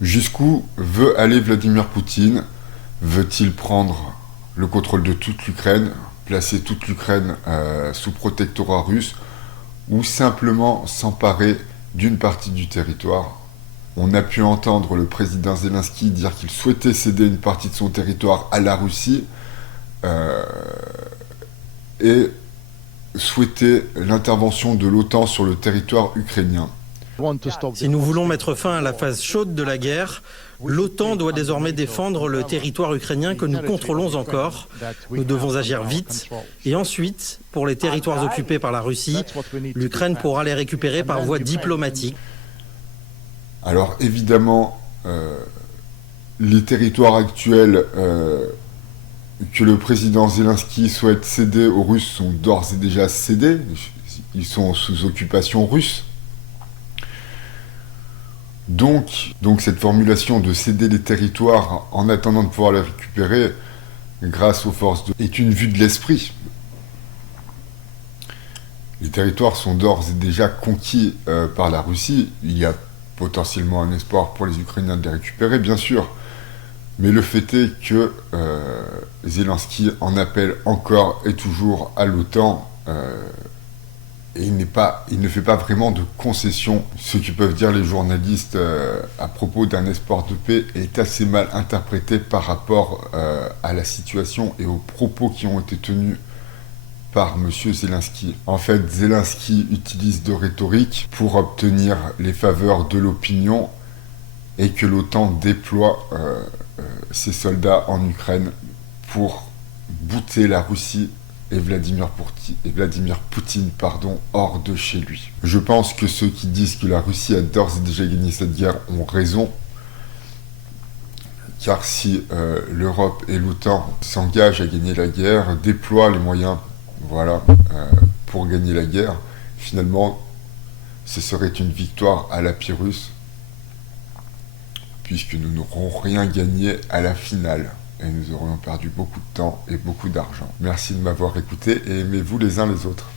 Jusqu'où veut aller Vladimir Poutine? Veut-il prendre le contrôle de toute l'Ukraine, placer toute l'Ukraine sous protectorat russe, ou simplement s'emparer d'une partie du territoire? On a pu entendre le président Zelensky dire qu'il souhaitait céder une partie de son territoire à la Russie et souhaiter l'intervention de l'OTAN sur le territoire ukrainien. Si nous voulons mettre fin à la phase chaude de la guerre, l'OTAN doit désormais défendre le territoire ukrainien que nous contrôlons encore. Nous devons agir vite. Et ensuite, pour les territoires occupés par la Russie, l'Ukraine pourra les récupérer par voie diplomatique. Alors évidemment, les territoires actuels que le président Zelensky souhaite céder aux Russes sont d'ores et déjà cédés. Ils sont sous occupation russe. Donc cette formulation de céder les territoires en attendant de pouvoir les récupérer grâce aux forces est une vue de l'esprit. Les territoires sont d'ores et déjà conquis par la Russie. Il y a potentiellement un espoir pour les Ukrainiens de les récupérer, bien sûr. Mais le fait est que Zelensky en appelle encore et toujours à l'OTAN et il ne fait pas vraiment de concessions. Ce que peuvent dire les journalistes à propos d'un espoir de paix est assez mal interprété par rapport à la situation et aux propos qui ont été tenus par M. Zelensky. En fait, Zelensky utilise de rhétorique pour obtenir les faveurs de l'opinion et que l'OTAN déploie ses soldats en Ukraine pour bouter la Russie et Vladimir Poutine, hors de chez lui. Je pense que ceux qui disent que la Russie a d'ores et déjà gagné cette guerre ont raison, car si l'Europe et l'OTAN s'engagent à gagner la guerre, déploient les moyens pour gagner la guerre, finalement, ce serait une victoire à la Pyrrhus, puisque nous n'aurons rien gagné à la finale. Et nous aurions perdu beaucoup de temps et beaucoup d'argent. Merci de m'avoir écouté et aimez-vous les uns les autres.